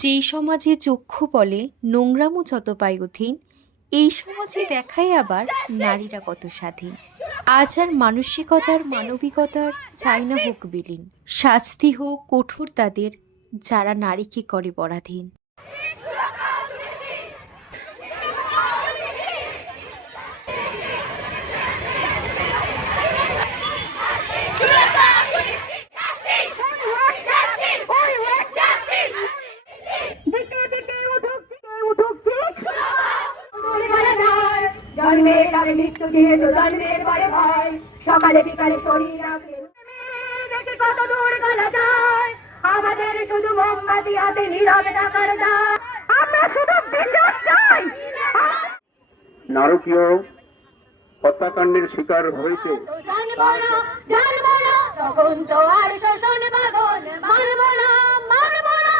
যেই সমাজে চক্ষু বলে নোংরামো যত পায় অধীন, এই সমাজে দেখায় আবার নারীরা কত স্বাধীন। আজ আর মানসিকতার মানবিকতার চাই না হোক বিলীন, শাস্তি হোক কঠোর তাদের যারা নারীকে করে পরাধীন। জন্মের আগে মৃত্যু দিয়ে তো জন্মের পরে ভয়, সকালে বিকালে শরীর রাখে দেখে কত দূর গলা যায়। আমাদের শুধু মোমবাতি হাতে নীরবে থাকার দায়, আমরা শুধু বিচার চাই। নারকীয় হত্যাকাণ্ডের শিকার হয়েছে জানবো না তখন তো আর শোষণ বাঁধন মানবো না।